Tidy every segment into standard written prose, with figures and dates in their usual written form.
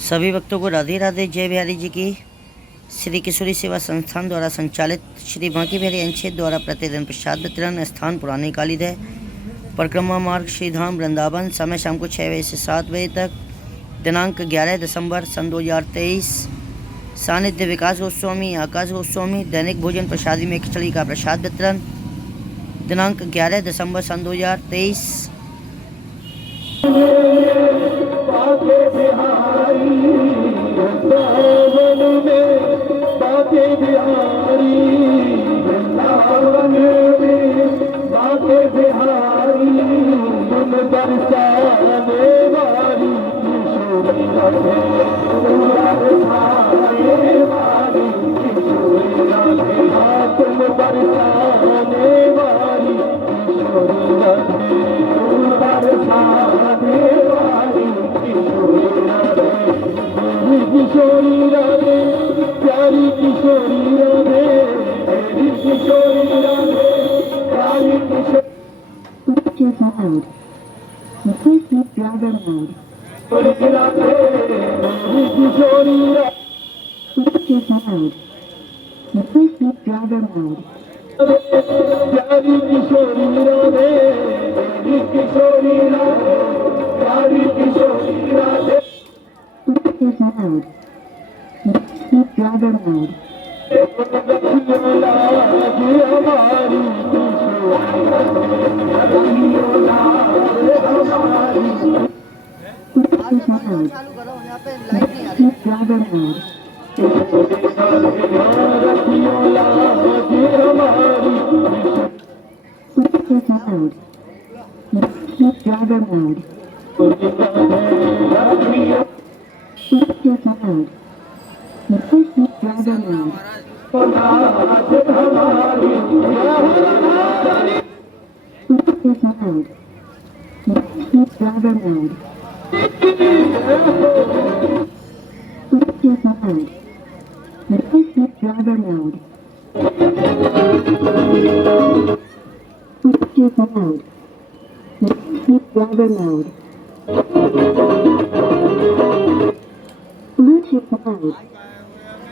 सभी भक्तों को राधे राधे। जय बिहारी जी की। श्री किशोरी सेवा संस्थान द्वारा संचालित श्री बांके बिहारी अंशेद द्वारा प्रतिदिन प्रसाद वितरण। स्थान पुरानी कालीदह, परिक्रमा मार्ग, श्री धाम वृंदावन। समय शाम को 6 बजे से 7 बजे तक। दिनांक 11 दिसंबर सन 2023। सानिध्य विकास गोस्वामी, आकाश गोस्वामी। दैनिक भोजन प्रसादी में खिचड़ी का प्रसाद वितरण। दिनांक 11 दिसंबर सन 2023। किशोरी राधे, प्यारी किशोरी राधे, मेरी किशोरी राधे, प्यारी किशोरी। Bluetooth mode. Replacement driver mode. Radhe, मेरी किशोरी Radhe, Bluetooth mode. Replacement driver mode. प्यारी किशोरी राधे, मेरी किशोरी राधे, प्यारी किशोरी Radhe. Bluetooth mode. Replacement driver mode. Bluetooth mode. Replacement driver mode. Bluetooth mode. Replacement driver mode. Bluetooth mode. Replacement driver mode. Bluetooth mode. Replacement driver mode. Bluetooth mode. Replacement driver mode. Bluetooth mode. Replacement driver mode. Bluetooth mode.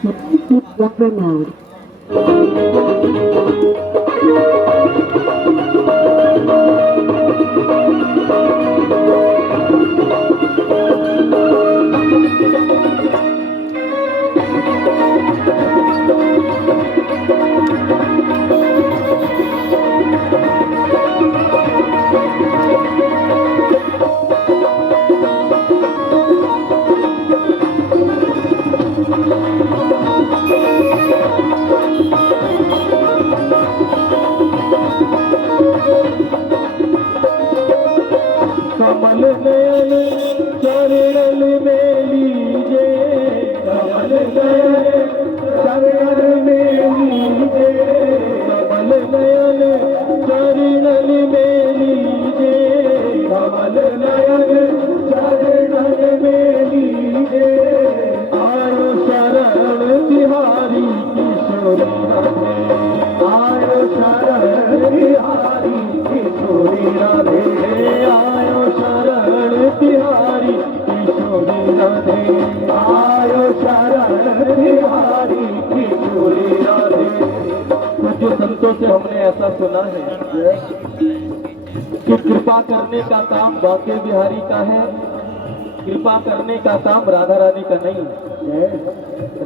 Replacement driver mode. Kamal Nayan चरण में लीजे, कमल नयन चरण में लीजे, कमल नयन चरण में लीजे, कमल नयन चरण में लीजे। आयो शरण बिहारी किशोरी राधे, आयो शरण बिहारी किशोरी राधे, आयो शरण बिहारी किशोरी राधे, आयो शरण बिहारी किशोरी राधे। कुछ संतों से हमने ऐसा सुना है कि कृपा करने का काम बांके बिहारी का है, कृपा करने का काम राधा रानी का नहीं है।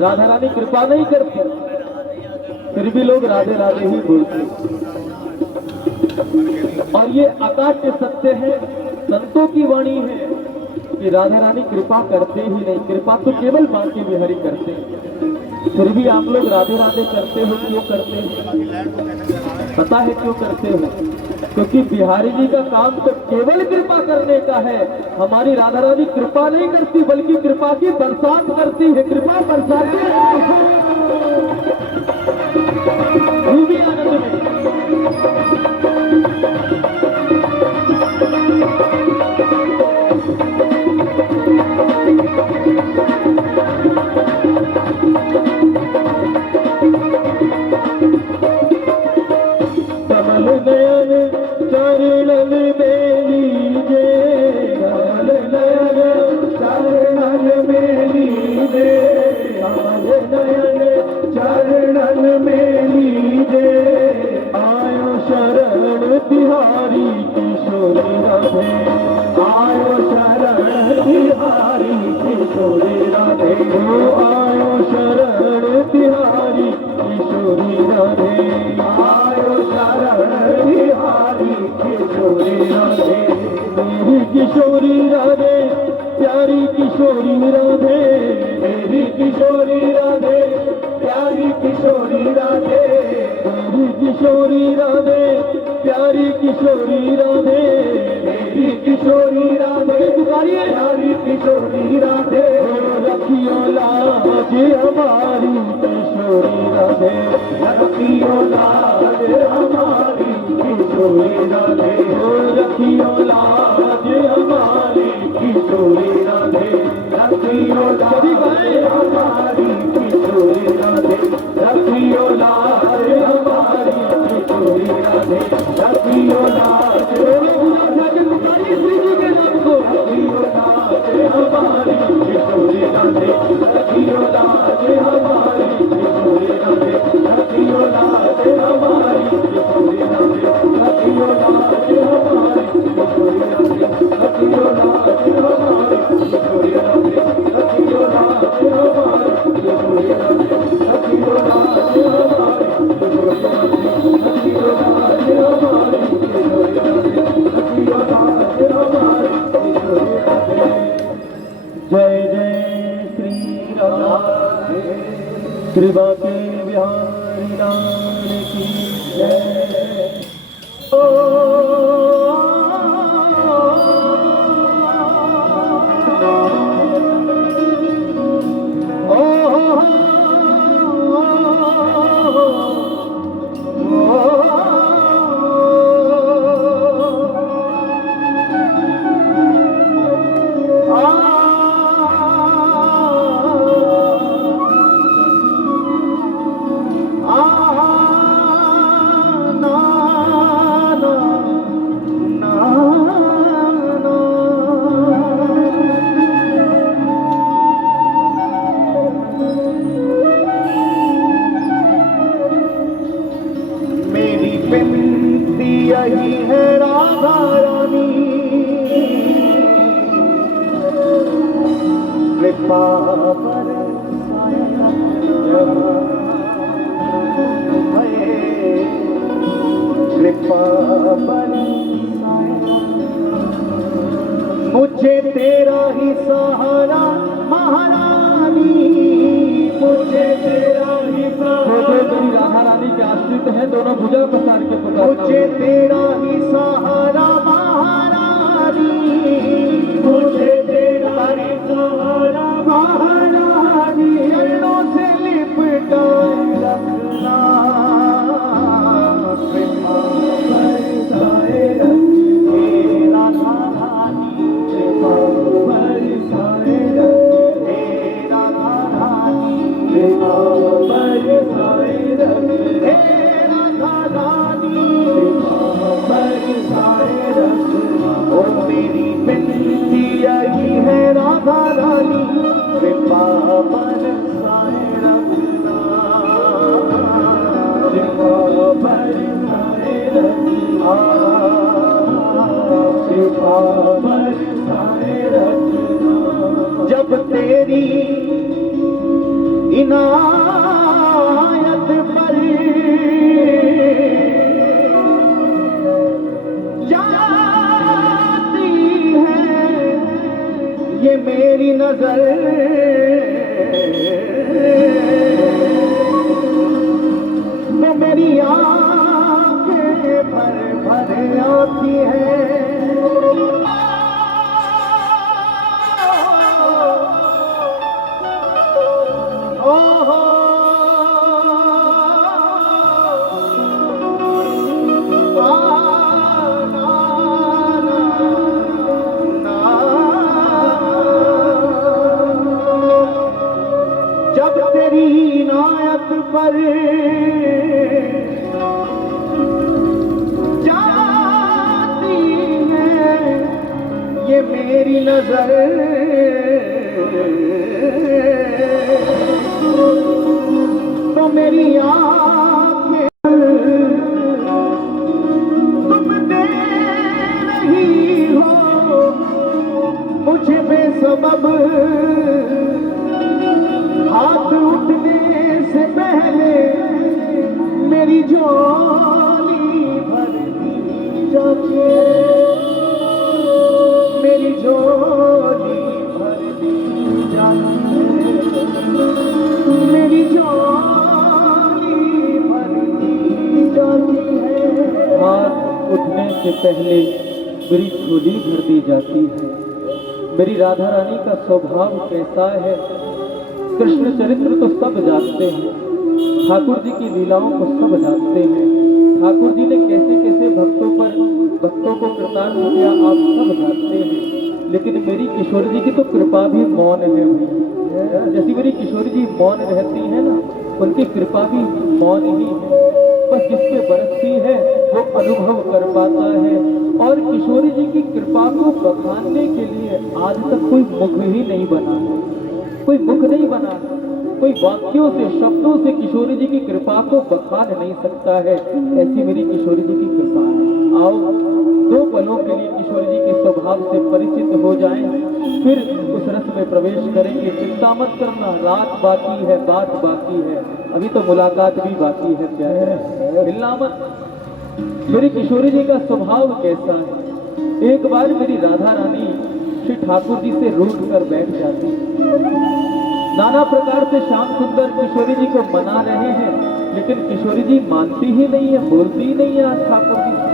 राधा रानी कृपा नहीं करती, फिर भी लोग राधे राधे ही बोलते। और ये अकाट्य सत्य है, संतों की वाणी है कि राधा रानी कृपा करते ही नहीं, कृपा तो केवल बांके बिहारी करते हैं। फिर भी आप लोग राधे राधे करते हो, क्यों करते हो? पता है क्यों करते हो? क्योंकि बिहारी जी का काम तो केवल कृपा करने का है। हमारी राधा रानी कृपा नहीं करती, बल्कि कृपा की बरसात करती है। कृपा बरसाती है भूमि आनंद में। कमल नयन चरणन में लीजे, कमल नयन चरणन में किशोरी राधे हो आयो शरण तिहारी किशोरी राधे आयो शरण तिहारी किशोरी राधे मेरी किशोरी राधे प्यारी किशोरी राधे मेरी किशोरी राधे प्यारी किशोरी राधे मेरी किशोरी राधे प्यारी किशोरी राधे मेरी किशोरी राधे पुकारिए प्यारी किशोरी राधे रखियो लाज हमारी किशोरी राधे रखियो लाज हमारी किशोरी राधे रखियो लाज हमारी किशोरी राधे रखियो लाज हमारी किशोरी राधे रखियो लाज हमारी किशोरी राधे रखियो लाज श्री जी के नाम को रखियो लाज हमारी किशोरी राधे रखियो लाज हमारी किशोरी राधे रखियो लाज हमारी किशोरी राधे रखियो लाज हमारी किशोरी राधे रखियो लाज हमारी किशोरी राधे रखियो लाज हमारी किशोरी राधे रखियो लाज हमारी किशोरी राधे रखियो लाज हमारी किशोरी राधे रखियो लाज हमारी किशोरी राधे जय जय श्री राधे कृपा के बिहारी लाल की जय ओ यही है राधा रानी कृपा कृपा मुझे तेरा ही सहारा महारानी मुझे तेरा ही सहारा राधा रानी के आश्रित है दोनों भुजा प्रसार के पुकारना मुझे तेरा ही सहारा महारानी मुझे तेरा ही सहारा महारानी चरणों से लिपटाए रखना कृपा बरसाए रखे राधा रानी कृपा बरसाए रखे राधा रानी कृपा बरसाए रखे राधा रानी बरसाए रखना ओ मेरी बिनती यही है राधा रानी कृपा बरसाए रखना कृपा बरसाए रखना कृपा बरसाए रखना जब तेरी इनायत पर जाती है ये मेरी नजर तो मेरी आंखें भर भर आती है जब तेरी इनायत पर जाती है ये मेरी नजर तो मेरी आंखें तुम दे रही हो मुझे बेसबब मेरी झोली भरती जाती है। हाथ उठने से पहले मेरी झोली भर दी जाती है। मेरी राधा रानी का स्वभाव कैसा है, कृष्ण चरित्र तो सब जानते हैं, ठाकुर जी की लीलाओं को सब जानते हैं। ठाकुर जी ने कैसे कैसे भक्तों को कृतार्थ किया आप सब जानते हैं। लेकिन मेरी किशोरी जी की तो कृपा भी मौन है भैया। जैसी मेरी किशोरी जी मौन रहती है ना, उनकी कृपा भी मौन ही है। बस जिस पे बरसती है वो अनुभव कर पाता है। और किशोरी जी की कृपा को बखानने के लिए आज तक कोई मुख ही नहीं बना, कोई मुख नहीं बना, कोई वाक्यों से शब्दों से किशोरी जी की कृपा को बखान नहीं सकता है। ऐसी मेरी किशोरी जी की कृपा है। आओ दो पलों के लिए किशोरी जी के स्वभाव से परिचित हो जाएं, फिर उस रस में प्रवेश करेंगे। चिंता मत करना, रात बाकी है, बात बाकी है, अभी तो मुलाकात भी बाकी है। क्या है, मिलना मत। मेरी किशोरी जी का स्वभाव कैसा है, एक बार मेरी राधा रानी श्री ठाकुर जी से रूठ कर बैठ जाती। नाना प्रकार से श्याम सुंदर किशोरी जी को मना रहे हैं, लेकिन किशोरी जी मानती ही नहीं है, बोलती ही नहीं है आज ठाकुर जी से।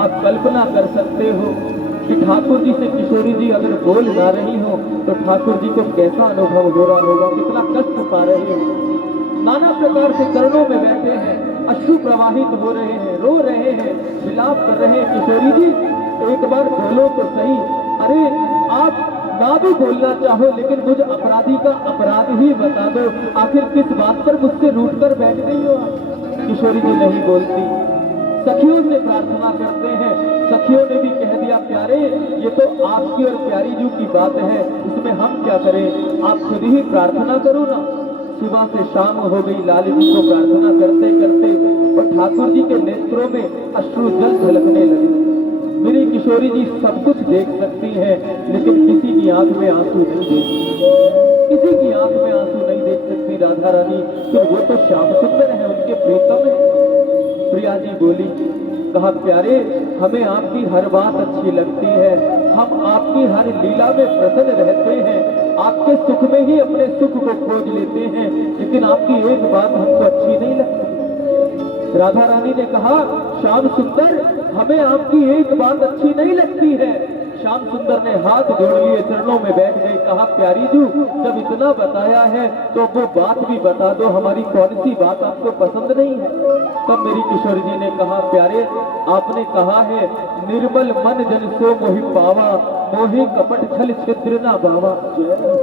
आप कल्पना कर सकते हो कि ठाकुर जी से किशोरी जी अगर बोल ना रही हो तो ठाकुर जी को कैसा अनुभव हो रहा होगा, कितना कष्ट पा रहे हो। नाना प्रकार से चरणों में बैठे हैं, अश्रु प्रवाहित हो रहे हैं, रो रहे हैं, विलाप कर रहे हैं। किशोरी जी एक बार बोलो तो सही। अरे आप ना भी बोलना चाहो लेकिन मुझे अपराधी का अपराध ही बता दो, आखिर किस बात पर मुझसे रूठ कर बैठ गई हो आप। किशोरी जी नहीं बोलती, सखियों से प्रार्थना करते हैं। सखियों ने भी कह दिया प्यारे ये तो आपकी और प्यारी जी की बात है, इसमें हम क्या करें, आप खुद ही प्रार्थना करो ना। सुबह से शाम हो गई, लाल जी को प्रार्थना करते करते और ठाकुर जी के नेत्रों में अश्रु जल झलकने लगे। मेरी किशोरी जी सब कुछ देख सकती हैं, लेकिन किसी की आंख में आंसू नहीं देख सकती, किसी की आंख में आंसू नहीं देख सकती राधा रानी। तो वो तो श्याम सुंदर है, उनके प्रीतम है। प्रिया जी बोली, कहा प्यारे हमें आपकी हर बात अच्छी लगती है, हम आपकी हर लीला में प्रसन्न रहते हैं, आपके सुख में ही अपने सुख को खोज लेते हैं, लेकिन आपकी एक बात हमको अच्छी नहीं लगती। राधा रानी ने कहा श्याम सुंदर हमें आपकी एक बात अच्छी नहीं लगती है। श्याम सुंदर ने हाथ जोड़ लिए, चरणों में बैठ गए, कहा प्यारी जू जब इतना बताया है तो वो बात भी बता दो, हमारी कौन सी बात आपको पसंद नहीं है। तब मेरी किशोरी जी ने कहा प्यारे आपने कहा है निर्मल मन जन सो मोहि पावा, मोहि कपट छल छिद्र ना बावा।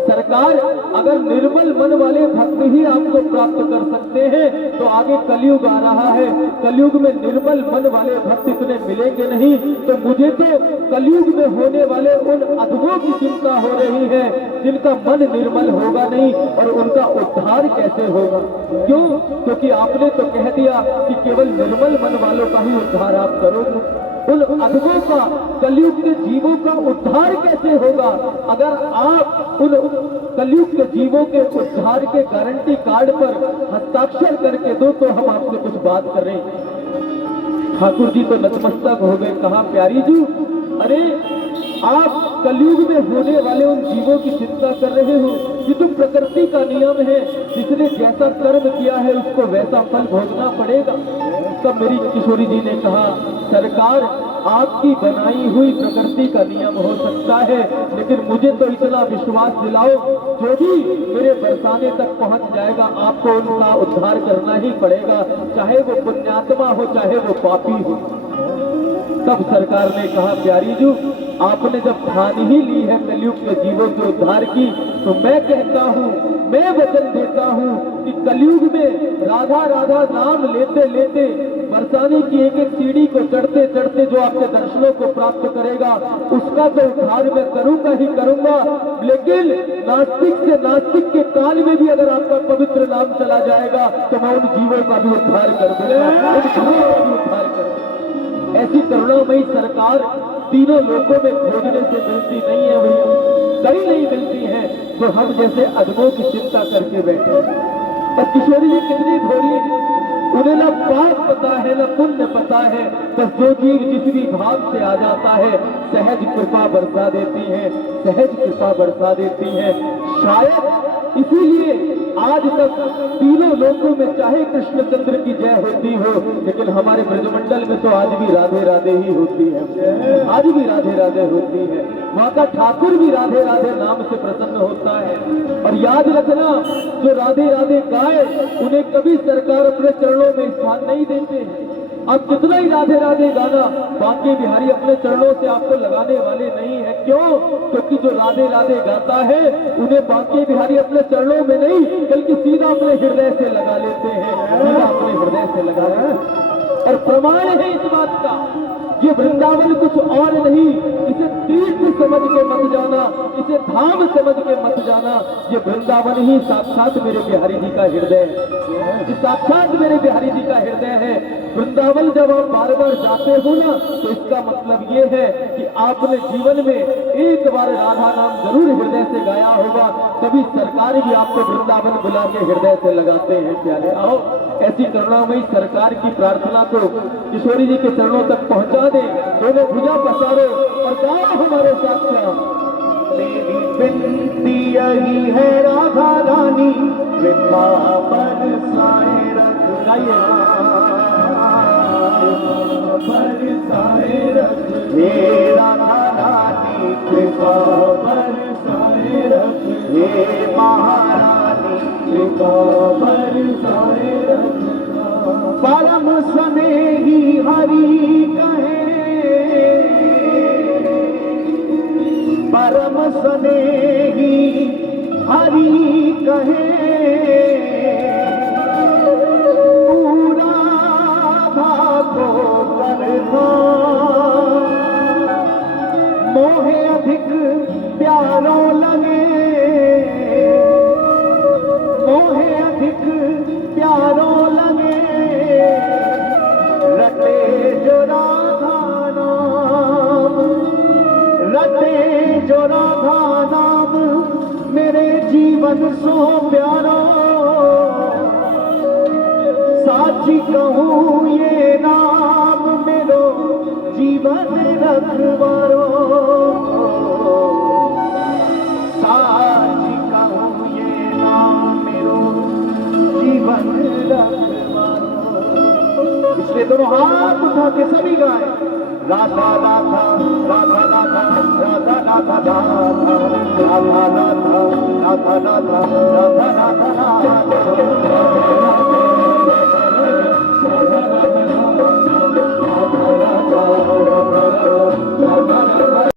सरकार अगर निर्मल मन वाले भक्त ही आपको प्राप्त कर सकते हैं तो आगे कलयुग आ रहा है, कलयुग में निर्मल मन वाले भक्त इतने मिलेंगे नहीं, तो मुझे तो कलयुग में होने वाले उन अधमों की चिंता हो रही है जिनका मन निर्मल होगा नहीं, और उनका उद्धार कैसे होगा। क्यों? क्योंकि आपने तो कह दिया कि केवल निर्मल मन वालों का ही उद्धार आप करोगे। उन अधमों का, कलयुग के जीवों का उद्धार कैसे होगा अगर आप उन कलयुग के जीवों के उद्धार के गारंटी कार्ड पर हस्ताक्षर करके दो तो हम आपसे कुछ बात करें। ठाकुर जी तो नतमस्तक हो गए, कहा प्यारी जी अरे आप कलयुग में होने वाले उन जीवों की चिंता कर रहे हो, ये तो प्रकृति का नियम है, जिसने जैसा कर्म किया है उसको वैसा फल भोगना पड़ेगा। तब मेरी किशोरी जी ने कहा सरकार आपकी बनाई हुई प्रकृति का नियम हो सकता है, लेकिन मुझे तो इतना विश्वास दिलाओ जो भी मेरे बरसाने तक पहुंच जाएगा आपको उनका उद्धार करना ही पड़ेगा, चाहे वो पुण्यात्मा हो चाहे वो पापी हो। तब सरकार ने कहा प्यारी जी आपने जब ठान ही ली है कलयुग के जीवों के उद्धार की, तो मैं कहता हूँ, मैं वचन देता हूँ कि कलयुग में राधा राधा नाम लेते लेते बरसाने की एक एक सीढ़ी को चढ़ते चढ़ते जो आपके दर्शनों को प्राप्त करेगा उसका तो उद्धार मैं करूंगा ही करूंगा, लेकिन नास्तिक से नास्तिक के काल में भी अगर आपका पवित्र नाम चला जाएगा तो मैं उन जीवों का भी उद्धार कर दूंगा, उन जीवों का भी उद्धार कर दूंगा। ऐसी करुणामयी सरकार तीनों लोगों में खोजने से मिलती नहीं है भैया, कहीं नहीं मिलती है, तो हम जैसे अधमों की चिंता करके बैठे। और किशोरी जी कितनी भोली उन्हें न पाप पता है न पुण्य पता है, बस जो जीव जिस भी भाव से आ जाता है सहज कृपा बरसा देती है, सहज कृपा बरसा देती है। शायद इसीलिए आज तक तीनों लोकों में चाहे कृष्णचंद्र की जय होती हो, लेकिन हमारे ब्रजमंडल में तो आज भी राधे राधे ही होती है, आज भी राधे राधे होती है। वहाँ का ठाकुर भी राधे राधे नाम से प्रसन्न होता है। और याद रखना, जो राधे राधे गाए उन्हें कभी सरकार अपने चरणों में स्थान नहीं देते हैं। आप कितना ही राधे राधे गाना, बांके बिहारी अपने चरणों से आपको लगाने वाले नहीं है। क्यों? क्योंकि जो राधे राधे गाता है उन्हें बांके बिहारी अपने चरणों में नहीं बल्कि सीधा अपने हृदय से लगा लेते हैं, सीधा अपने हृदय से लगा लेते हैं। और प्रमाण है इस बात का, ये वृंदावन कुछ और नहीं, इसे तीर्थ समझ के मत जाना, इसे धाम समझ के मत जाना। ये वृंदावन ही साक्षात मेरे बिहारी जी का हृदय है, ये साक्षात मेरे बिहारी जी का हृदय है। वृंदावन जब आप बार बार जाते हो ना, तो इसका मतलब ये है कि आपने जीवन में एक बार राधा नाम जरूर हृदय से गाया होगा, तभी सरकार भी आपको वृंदावन बुला के हृदय से लगाते हैं। प्यारे आओ, ऐसी करुणामयी सरकार की प्रार्थना को किशोरी जी के चरणों तक पहुंचा दे। दोनों भुजा पसारो और गाओ हमारे साथ में। मेरी विनती यही है राधा रानी, कृपा बरसाए रखना, बरसाए रख हे राधा रानी, कृपा बरसाए रख हे महारानी, कृपा बरसाए रख। परम स्नेही हरि कहे, परम स्नेही हरि कहे, पूरा भागो करना, मोहे अधिक प्यारो लगे, मोहे अधिक प्यारो लगे, रटे जो राधा नाम, रटे जो राधा नाम, मेरे जीवन सो प्यारो, साची कहूँ ये नाम मेरो जीवन रखवारो, साची कहूँ ये नाम मेरो जीवन रखवारो। इसलिए दोनों हाथ उठा के सभी गाए, राधा राधा राधा राधा राधा राधा राधा राधा राधा राधा राधा राधा राधा राधा।